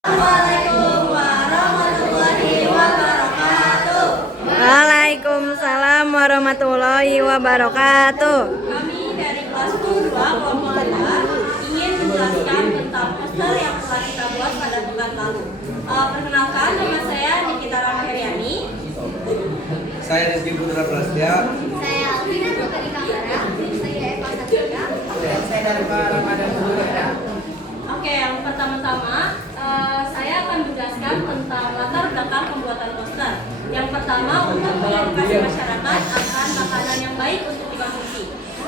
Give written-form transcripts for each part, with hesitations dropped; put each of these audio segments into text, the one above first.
Assalamualaikum warahmatullahi wabarakatuh. Waalaikumsalam warahmatullahi wabarakatuh. Kami dari kelas 2 kelompok 2 ingin menjelaskan tentang poster yang telah kita buat pada pekan lalu. Perkenalkan, nama saya Nikita Ramheriani. Saya Rizky Putra Prasetya. Saya Alvina Nurkadi Kamara. Saya Eva Satika. Dan saya Darma Ramadan Putra. Oke, yang pertama-tama saya akan menjelaskan tentang latar belakang pembuatan poster. Yang pertama, untuk mengedukasi masyarakat akan makanan yang baik untuk dikonsumsi.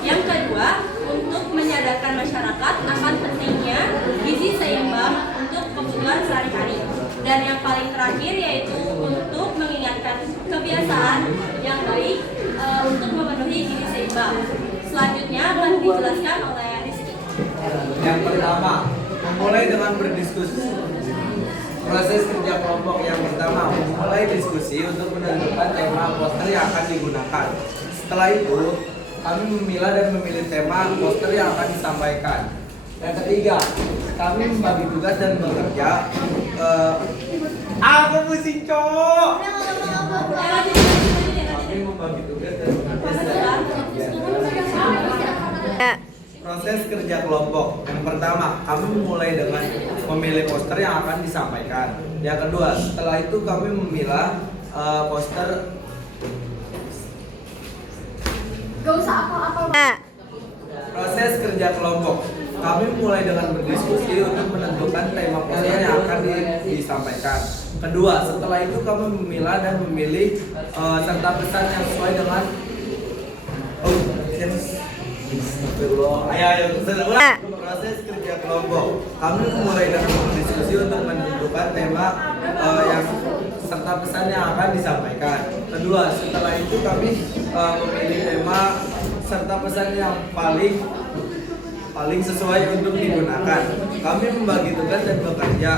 Yang kedua, untuk menyadarkan masyarakat akan pentingnya gizi seimbang untuk kebutuhan sehari-hari. Dan yang paling terakhir yaitu untuk mengingatkan kebiasaan yang baik untuk memenuhi gizi seimbang. Selanjutnya akan dijelaskan oleh Rizky. Yang pertama, memulai dengan berdiskusi. Proses kerja kelompok yang pertama, memulai diskusi untuk menentukan tema poster yang akan digunakan. Setelah itu, kami memilah dan memilih tema poster yang akan disampaikan. Yang ketiga, kami membagi tugas dan bekerja. Aku pusing, cowok. Kami membagi tugas dan bekerja. Proses kerja kelompok. Yang pertama, kami memulai dengan memilih poster yang akan disampaikan. Yang kedua, setelah itu kami memilah poster. Gak usah apa-apa. Proses kerja kelompok. Kami mulai dengan berdiskusi untuk menentukan tema poster yang akan disampaikan. Kedua, setelah itu kami memilah dan memilih serta pesan yang sesuai dengan proses kerja kelompok. Kami mulai dengan berdiskusi untuk menentukan tema yang serta pesan yang akan disampaikan. Kedua, setelah itu kami memilih tema serta pesan yang paling sesuai untuk digunakan. Kami membagi tugas dan bekerja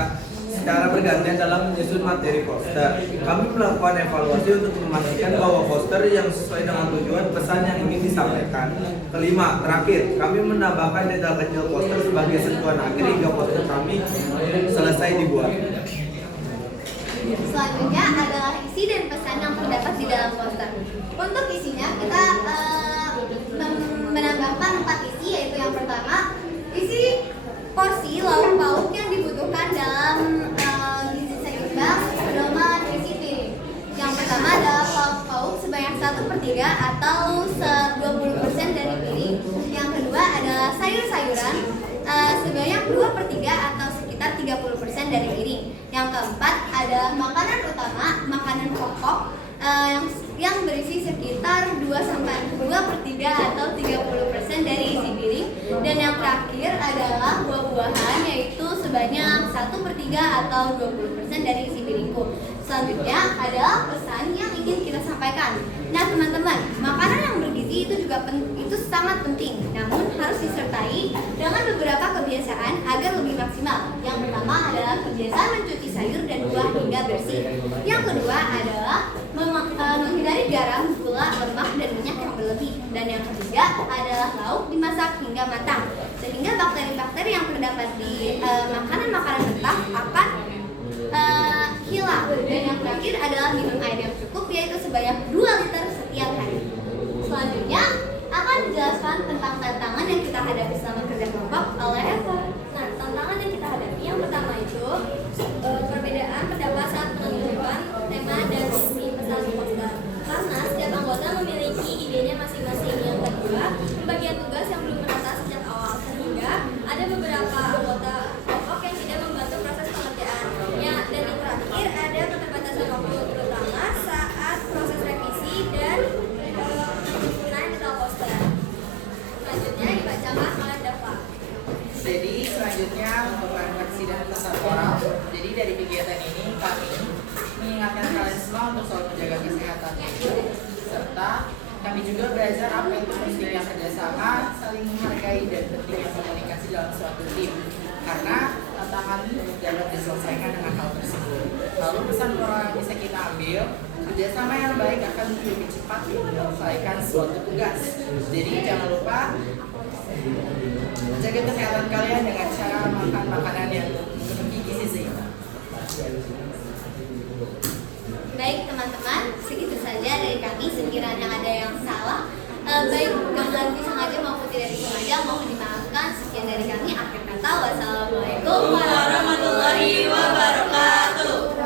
secara bergantian dalam menyusun materi poster. Kami melakukan evaluasi untuk memastikan bahwa poster yang sesuai dengan tujuan pesan yang ingin disampaikan. Kelima, terakhir, kami menambahkan detail kecil poster sebagai sentuhan akhir hingga poster kami selesai dibuat. Selanjutnya adalah isi dan pesan yang terdapat di dalam poster. Untuk isinya kita menambahkan 4 isi, yaitu yang pertama, isi porsi lauk pauk yang dibutuhkan dalam gizi seimbang pedoman isi piring. Yang pertama adalah lauk pauk sebanyak 1/3 atau 20% dari piring. Yang kedua adalah sayur-sayuran sebanyak 2/3 atau sekitar 30% dari piring. Yang keempat adalah makanan utama, makanan pokok yang berisi sekitar 2/3 atau 30% dari isi piring. Dan yang terakhir adalah buah-buahan, yaitu sebanyak 1/3 atau 20% dari isi piringku. Selanjutnya adalah pesan yang ingin kita sampaikan. Nah teman-teman, makanan yang bergizi itu juga itu sangat penting, namun harus disertai dengan beberapa kebiasaan agar lebih maksimal. Yang pertama adalah kebiasaan mencuci sayur dan buah hingga bersih. Yang kedua adalah menghindari garam, gula, lemak, dan minyak yang berlebih. Dan yang ketiga adalah lauk dimasak hingga matang, sehingga bakteri-bakteri yang terdapat di makanan-makanan mentah akan hilang. Dan yang terakhir adalah minum air yang cukup, yaitu sebanyak 2 liter setiap hari. Selanjutnya akan dijelaskan tentang tantangan yang kita hadapi selama kerja kelompok oleh Eva. Nah, tantangan yang kita hadapi yang pertama itu perbedaan pendapat saat penentuan tema dan isi pesan poster. Karena setiap anggota memiliki idenya masing-masing. Yang kedua, pembagian tugas yang belum merata sejak awal, sehingga ada beberapa anggota kelompok yang tidak membantu proses pengerjaan. Dan yang terakhir ada keterbatasan waktu, terutama saat proses revisi dan penyusunan detail poster. Selanjutnya dibacakan oleh Dava. Jadi selanjutnya untuk refleksi dan pesan moral. Jadi dari kegiatan ini kami mengingatkan kalian semua untuk selalu menjaga kesehatan, serta kami juga belajar apa itu pentingnya kerjasama, saling menghargai, dan pentingnya komunikasi dalam suatu tim. Karena tantangan dapat diselesaikan dengan hal tersebut. Lalu pesan moral yang bisa kita ambil, kerjasama yang baik akan lebih cepat menyelesaikan suatu tugas. Jadi jangan lupa jaga kesehatan kalian dengan cara makan makanan yang memenuhi gizi seimbang. teman-teman, segitu saja dari kami. Sekiranya ada yang salah, baik